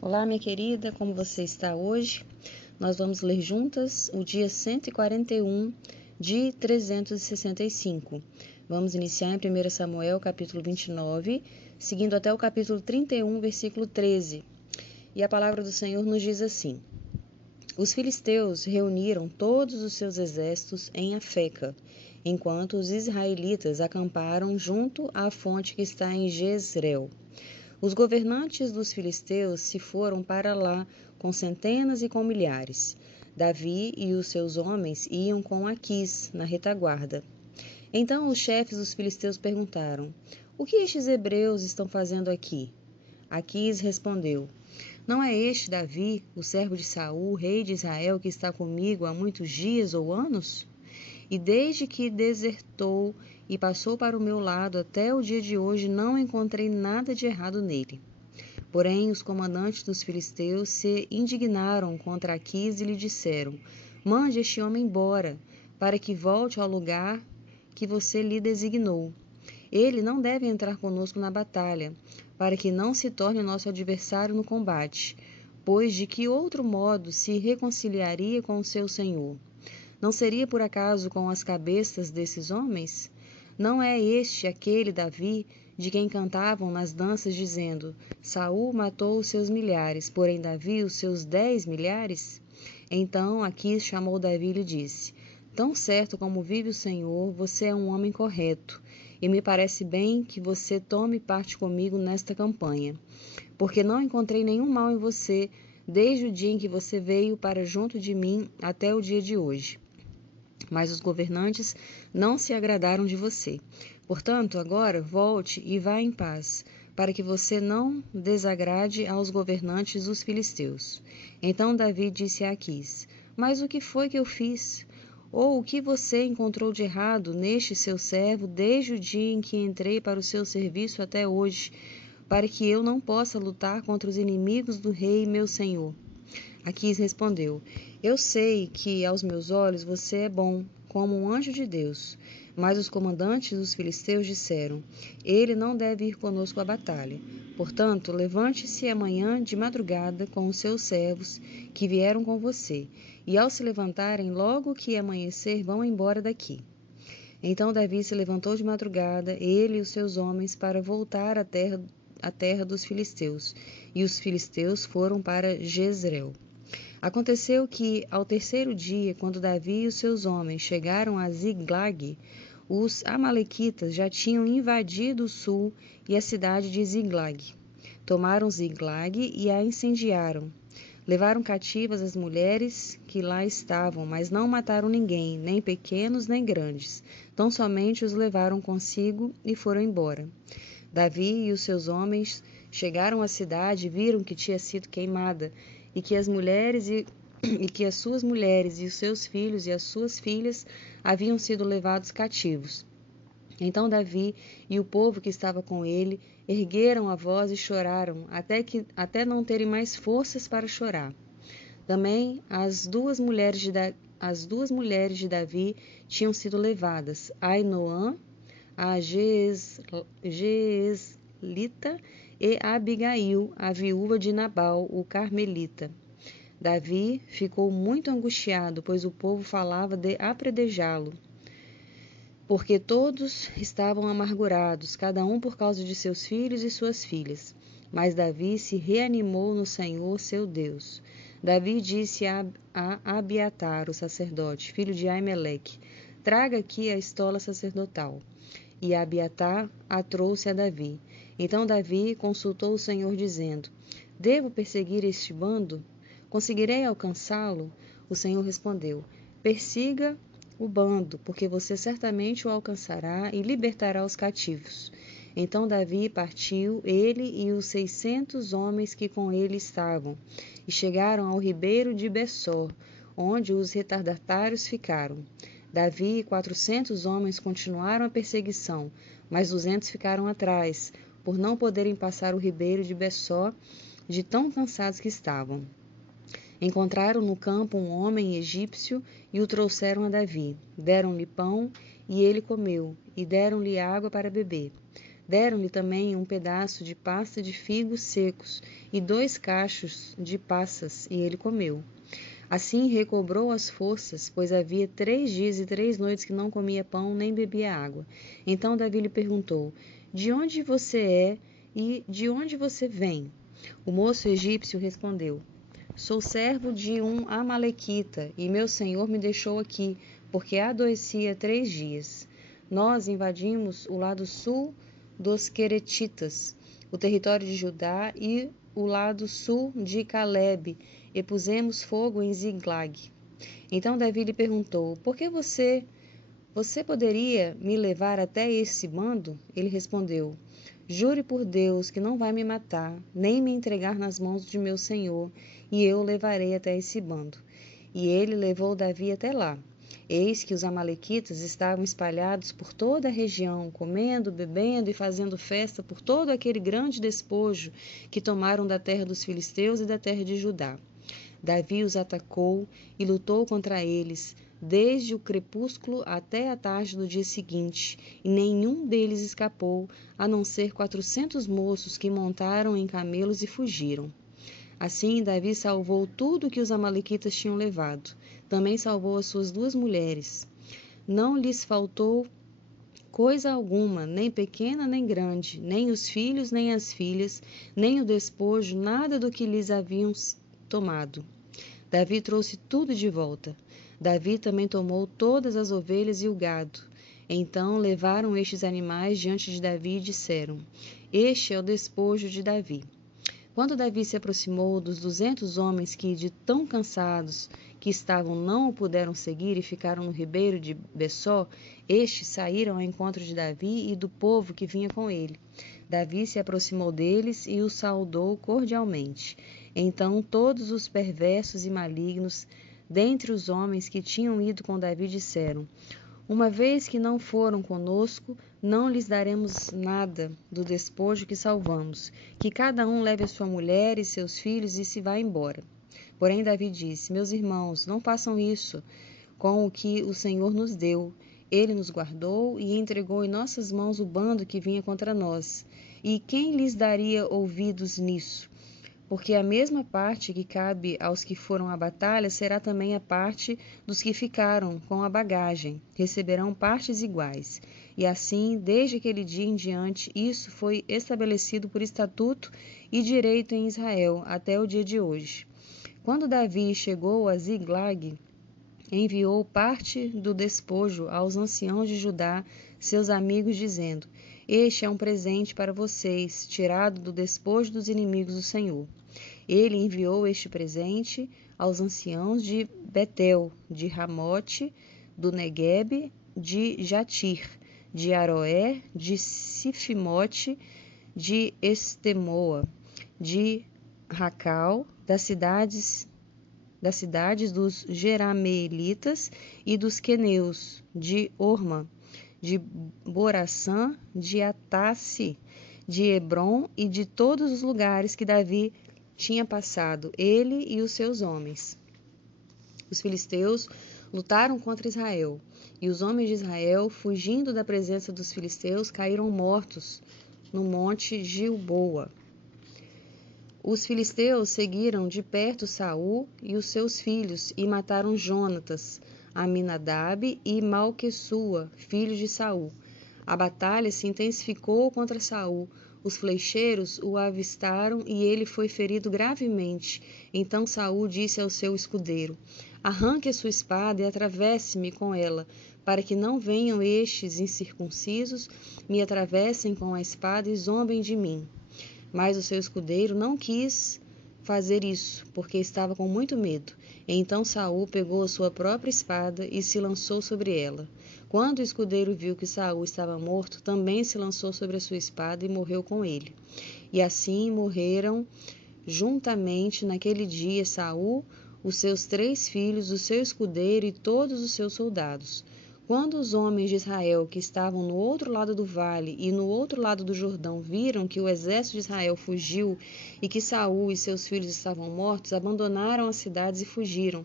Olá, minha querida, como você está hoje? Nós vamos ler juntas o dia 141 de 365. Vamos iniciar em 1 Samuel, capítulo 29, seguindo até o capítulo 31, versículo 13. E a palavra do Senhor nos diz assim: Os filisteus reuniram todos os seus exércitos em Afeca, enquanto os israelitas acamparam junto à fonte que está em Jezreel. Os governantes dos filisteus se foram para lá com centenas e com milhares. Davi e os seus homens iam com Aquis na retaguarda. Então os chefes dos filisteus perguntaram: O que estes hebreus estão fazendo aqui? Aquis respondeu: Não é este Davi, o servo de Saul, rei de Israel, que está comigo há muitos dias ou anos? E desde que desertou e passou para o meu lado até o dia de hoje, não encontrei nada de errado nele. Porém, os comandantes dos filisteus se indignaram contra Aquis e lhe disseram: Mande este homem embora, para que volte ao lugar que você lhe designou. Ele não deve entrar conosco na batalha, para que não se torne nosso adversário no combate, pois de que outro modo se reconciliaria com o seu senhor? Não seria por acaso com as cabeças desses homens? Não é este aquele Davi de quem cantavam nas danças dizendo: Saul matou os seus milhares, porém Davi os seus 10 milhares? Então Aquis chamou Davi e lhe disse: Tão certo como vive o Senhor, você é um homem correto, e me parece bem que você tome parte comigo nesta campanha, porque não encontrei nenhum mal em você desde o dia em que você veio para junto de mim até o dia de hoje. Mas os governantes não se agradaram de você. Portanto, agora volte e vá em paz, para que você não desagrade aos governantes dos filisteus. Então Davi disse a Aquis: Mas o que foi que eu fiz? Ou o que você encontrou de errado neste seu servo desde o dia em que entrei para o seu serviço até hoje, para que eu não possa lutar contra os inimigos do rei meu senhor? Aquis respondeu: Eu sei que aos meus olhos você é bom, como um anjo de Deus. Mas os comandantes dos filisteus disseram: Ele não deve ir conosco à batalha. Portanto, levante-se amanhã de madrugada com os seus servos que vieram com você, e ao se levantarem logo que amanhecer, vão embora daqui. Então Davi se levantou de madrugada, ele e os seus homens, para voltar à terra dos filisteus, e os filisteus foram para Jezreel. Aconteceu que, ao terceiro dia, quando Davi e os seus homens chegaram a Ziglag, os amalequitas já tinham invadido o sul e a cidade de Ziglag. Tomaram Ziglag e a incendiaram. Levaram cativas as mulheres que lá estavam, mas não mataram ninguém, nem pequenos nem grandes. Tão somente os levaram consigo e foram embora. Davi e os seus homens chegaram à cidade e viram que tinha sido queimada, e que as suas mulheres e os seus filhos e as suas filhas haviam sido levados cativos. Então Davi e o povo que estava com ele ergueram a voz e choraram, até não terem mais forças para chorar. Também as duas mulheres de Davi tinham sido levadas, Ainoã, a Jezlita e Abigail, a viúva de Nabal, o carmelita. Davi ficou muito angustiado, pois o povo falava de apredejá-lo, porque todos estavam amargurados, cada um por causa de seus filhos e suas filhas. Mas Davi se reanimou no Senhor, seu Deus. Davi disse a Abiatar, o sacerdote, filho de Aimeleque: Traga aqui a estola sacerdotal. E Abiatar a trouxe a Davi. Então Davi consultou o Senhor, dizendo: Devo perseguir este bando? Conseguirei alcançá-lo? O Senhor respondeu: Persiga o bando, porque você certamente o alcançará e libertará os cativos. Então Davi partiu, ele e os 600 homens que com ele estavam, e chegaram ao ribeiro de Bessor, onde os retardatários ficaram. Davi e 400 homens continuaram a perseguição, mas 200 ficaram atrás, por não poderem passar o ribeiro de Bessor, de tão cansados que estavam. Encontraram no campo um homem egípcio e o trouxeram a Davi. Deram-lhe pão e ele comeu, e deram-lhe água para beber. Deram-lhe também um pedaço de pasta de figos secos e 2 cachos de passas, e ele comeu. Assim recobrou as forças, pois havia 3 dias e 3 noites que não comia pão nem bebia água. Então Davi lhe perguntou: De onde você é e de onde você vem? O moço egípcio respondeu: Sou servo de um amalequita, e meu senhor me deixou aqui, porque adoecia 3 dias. Nós invadimos o lado sul dos Queretitas, o território de Judá e o lado sul de Calebe, e pusemos fogo em Ziglag. Então Davi lhe perguntou: Por que você poderia me levar até esse bando? Ele respondeu: Jure por Deus que não vai me matar, nem me entregar nas mãos de meu senhor, e eu o levarei até esse bando. E ele levou Davi até lá. Eis que os amalequitas estavam espalhados por toda a região, comendo, bebendo e fazendo festa por todo aquele grande despojo que tomaram da terra dos filisteus e da terra de Judá. Davi os atacou e lutou contra eles, desde o crepúsculo até a tarde do dia seguinte, e nenhum deles escapou, a não ser 400 moços que montaram em camelos e fugiram. Assim, Davi salvou tudo que os amalequitas tinham levado. Também salvou as suas 2 mulheres. Não lhes faltou coisa alguma, nem pequena nem grande, nem os filhos nem as filhas, nem o despojo, nada do que lhes haviam tomado. Davi trouxe tudo de volta. Davi também tomou todas as ovelhas e o gado. Então levaram estes animais diante de Davi e disseram: Este é o despojo de Davi. Quando Davi se aproximou dos 200 homens que, de tão cansados que estavam, não o puderam seguir e ficaram no ribeiro de Bessó, estes saíram ao encontro de Davi e do povo que vinha com ele. Davi se aproximou deles e os saudou cordialmente. Então todos os perversos e malignos dentre os homens que tinham ido com Davi disseram: Uma vez que não foram conosco, não lhes daremos nada do despojo que salvamos, que cada um leve a sua mulher e seus filhos e se vá embora. Porém Davi disse: Meus irmãos, não façam isso com o que o Senhor nos deu. Ele nos guardou e entregou em nossas mãos o bando que vinha contra nós. E quem lhes daria ouvidos nisso? Porque a mesma parte que cabe aos que foram à batalha será também a parte dos que ficaram com a bagagem. Receberão partes iguais. E assim, desde aquele dia em diante, isso foi estabelecido por estatuto e direito em Israel até o dia de hoje. Quando Davi chegou a Ziglag, enviou parte do despojo aos anciãos de Judá, seus amigos, dizendo: Este é um presente para vocês, tirado do despojo dos inimigos do Senhor. Ele enviou este presente aos anciãos de Betel, de Ramote, do Neguebe, de Jatir, de Aroé, de Sifimote, de Estemoa, de Racal, das cidades dos Jerameelitas e dos queneus, de Orma, de Boraçã, de Atasse, de Hebron e de todos os lugares que Davi tinha passado, ele e os seus homens. Os filisteus lutaram contra Israel, e os homens de Israel, fugindo da presença dos filisteus, caíram mortos no monte Gilboa. Os filisteus seguiram de perto Saul e os seus filhos e mataram Jonatas, Aminadab e Malquessua, filhos de Saul. A batalha se intensificou contra Saul. Os flecheiros o avistaram e ele foi ferido gravemente. Então Saul disse ao seu escudeiro: Arranque a sua espada e atravesse-me com ela, para que não venham estes incircuncisos, me atravessem com a espada e zombem de mim. Mas o seu escudeiro não quis fazer isso, porque estava com muito medo. Então Saul pegou a sua própria espada e se lançou sobre ela. Quando o escudeiro viu que Saul estava morto, também se lançou sobre a sua espada e morreu com ele. E assim morreram juntamente naquele dia Saul, os seus 3 filhos, o seu escudeiro e todos os seus soldados. Quando os homens de Israel que estavam no outro lado do vale e no outro lado do Jordão viram que o exército de Israel fugiu e que Saul e seus filhos estavam mortos, abandonaram as cidades e fugiram.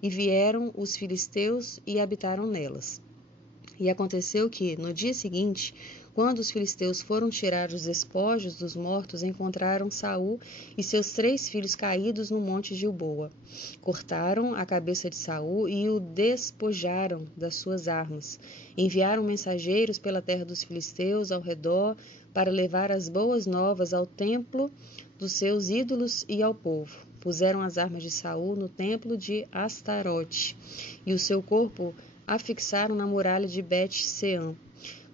E vieram os filisteus e habitaram nelas. E aconteceu que, no dia seguinte, Quando os filisteus foram tirar os despojos dos mortos, encontraram Saul e seus 3 filhos caídos no monte Gilboa. Cortaram a cabeça de Saul e o despojaram das suas armas. Enviaram mensageiros pela terra dos filisteus ao redor para levar as boas novas ao templo dos seus ídolos e ao povo. Puseram as armas de Saul no templo de Astarote e o seu corpo afixaram na muralha de Bet-Sean.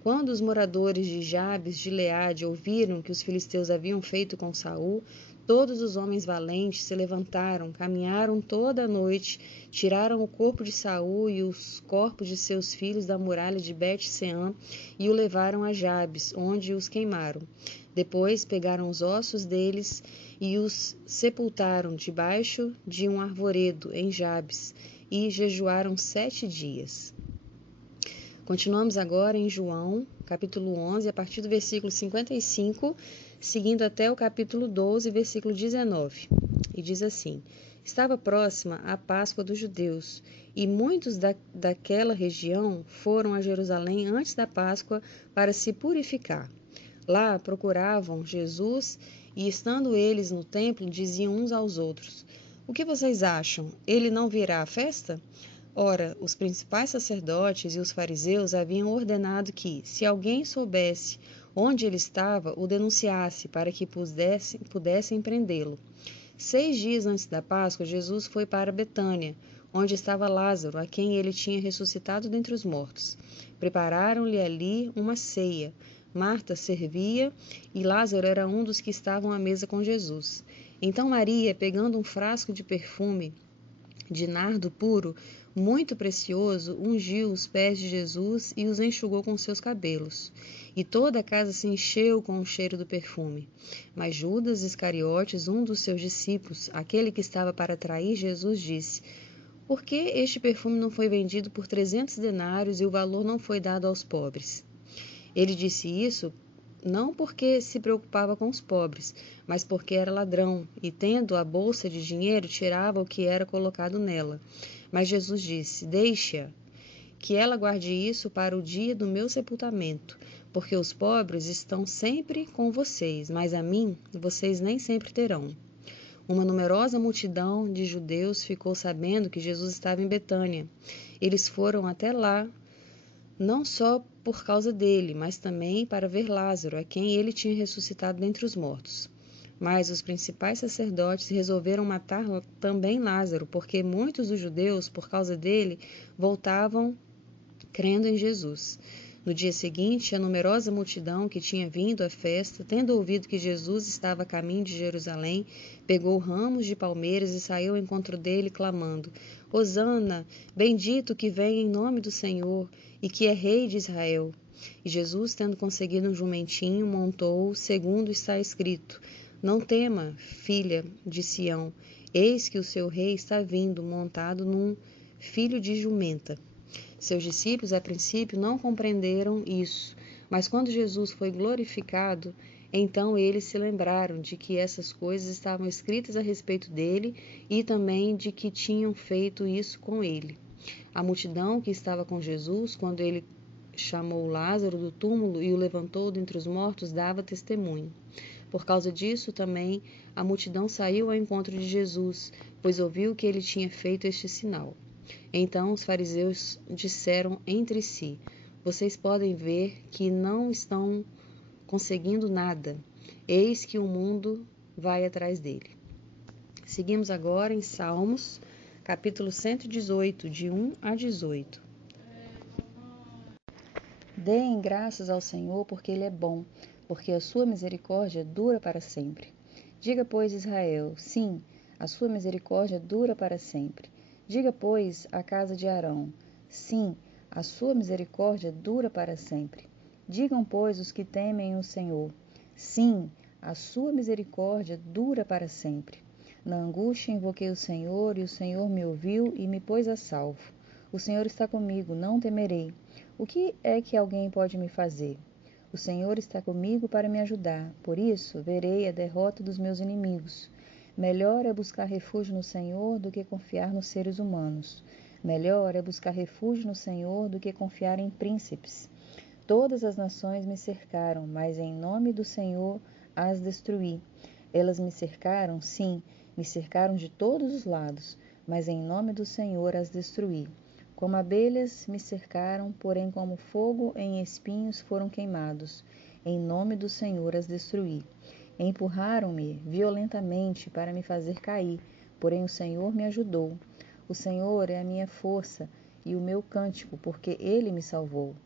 Quando os moradores de Jabes de Gileade ouviram que os filisteus haviam feito com Saul, todos os homens valentes se levantaram, caminharam toda a noite, tiraram o corpo de Saul e os corpos de seus filhos da muralha de Bet-Sean e o levaram a Jabes, onde os queimaram. Depois pegaram os ossos deles e os sepultaram debaixo de um arvoredo em Jabes e jejuaram 7 dias. Continuamos agora em João, capítulo 11, a partir do versículo 55, seguindo até o capítulo 12, versículo 19. E diz assim: Estava próxima a Páscoa dos judeus, e muitos daquela região foram a Jerusalém antes da Páscoa para se purificar. Lá procuravam Jesus e, estando eles no templo, diziam uns aos outros: O que vocês acham? Ele não virá à festa? Ora, os principais sacerdotes e os fariseus haviam ordenado que, se alguém soubesse onde ele estava, o denunciasse para que pudessem prendê-lo. 6 dias antes da Páscoa, Jesus foi para Betânia, onde estava Lázaro, a quem ele tinha ressuscitado dentre os mortos. Prepararam-lhe ali uma ceia. Marta servia e Lázaro era um dos que estavam à mesa com Jesus. Então Maria, pegando um frasco de perfume de nardo puro, muito precioso, ungiu os pés de Jesus e os enxugou com seus cabelos. E toda a casa se encheu com o cheiro do perfume. Mas Judas Iscariotes, um dos seus discípulos, aquele que estava para trair Jesus, disse: Por que este perfume não foi vendido por 300 denários e o valor não foi dado aos pobres? Ele disse isso não porque se preocupava com os pobres, mas porque era ladrão, e tendo a bolsa de dinheiro, tirava o que era colocado nela. Mas Jesus disse: Deixe-a, que ela guarde isso para o dia do meu sepultamento, porque os pobres estão sempre com vocês, mas a mim vocês nem sempre terão. Uma numerosa multidão de judeus ficou sabendo que Jesus estava em Betânia. Eles foram até lá, não só por causa dele, mas também para ver Lázaro, a quem ele tinha ressuscitado dentre os mortos. Mas os principais sacerdotes resolveram matar também Lázaro, porque muitos dos judeus, por causa dele, voltavam crendo em Jesus. No dia seguinte, a numerosa multidão que tinha vindo à festa, tendo ouvido que Jesus estava a caminho de Jerusalém, pegou ramos de palmeiras e saiu ao encontro dele, clamando: Hosana, bendito que vem em nome do Senhor e que é rei de Israel. E Jesus, tendo conseguido um jumentinho, montou-o, segundo está escrito: Não tema, filha de Sião, eis que o seu rei está vindo, montado num filho de jumenta. Seus discípulos, a princípio, não compreenderam isso, mas quando Jesus foi glorificado, então eles se lembraram de que essas coisas estavam escritas a respeito dele e também de que tinham feito isso com ele. A multidão que estava com Jesus, quando ele chamou Lázaro do túmulo e o levantou dentre os mortos, dava testemunho. Por causa disso, também, a multidão saiu ao encontro de Jesus, pois ouviu que ele tinha feito este sinal. Então os fariseus disseram entre si: Vocês podem ver que não estão conseguindo nada. Eis que o mundo vai atrás dele. Seguimos agora em Salmos, capítulo 118, de 1 a 18. Deem graças ao Senhor, porque Ele é bom, porque a sua misericórdia dura para sempre. Diga, pois, Israel, sim, a sua misericórdia dura para sempre. Diga, pois, à casa de Arão, sim, a sua misericórdia dura para sempre. Digam, pois, os que temem o Senhor, sim, a sua misericórdia dura para sempre. Na angústia invoquei o Senhor, e o Senhor me ouviu e me pôs a salvo. O Senhor está comigo, não temerei. O que é que alguém pode me fazer? O Senhor está comigo para me ajudar, por isso verei a derrota dos meus inimigos. Melhor é buscar refúgio no Senhor do que confiar nos seres humanos. Melhor é buscar refúgio no Senhor do que confiar em príncipes. Todas as nações me cercaram, mas em nome do Senhor as destruí. Elas me cercaram, sim, me cercaram de todos os lados, mas em nome do Senhor as destruí. Como abelhas me cercaram, porém como fogo em espinhos foram queimados. Em nome do Senhor as destruí. Empurraram-me violentamente para me fazer cair, porém o Senhor me ajudou. O Senhor é a minha força e o meu cântico, porque Ele me salvou.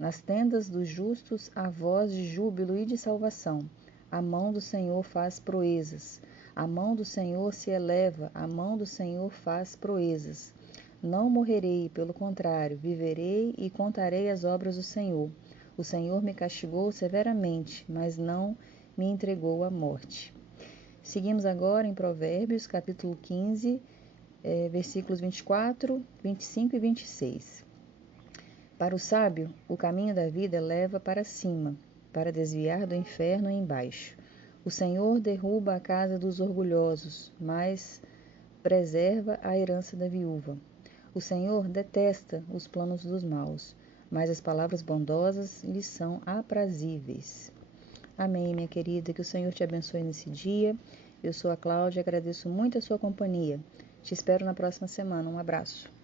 Nas tendas dos justos há voz de júbilo e de salvação. A mão do Senhor faz proezas. A mão do Senhor se eleva, a mão do Senhor faz proezas. Não morrerei, pelo contrário, viverei e contarei as obras do Senhor. O Senhor me castigou severamente, mas não me entregou à morte. Seguimos agora em Provérbios, capítulo 15, versículos 24, 25 e 26. Para o sábio, o caminho da vida leva para cima, para desviar do inferno embaixo. O Senhor derruba a casa dos orgulhosos, mas preserva a herança da viúva. O Senhor detesta os planos dos maus, mas as palavras bondosas lhes são aprazíveis. Amém, minha querida, que o Senhor te abençoe nesse dia. Eu sou a Cláudia e agradeço muito a sua companhia. Te espero na próxima semana. Um abraço.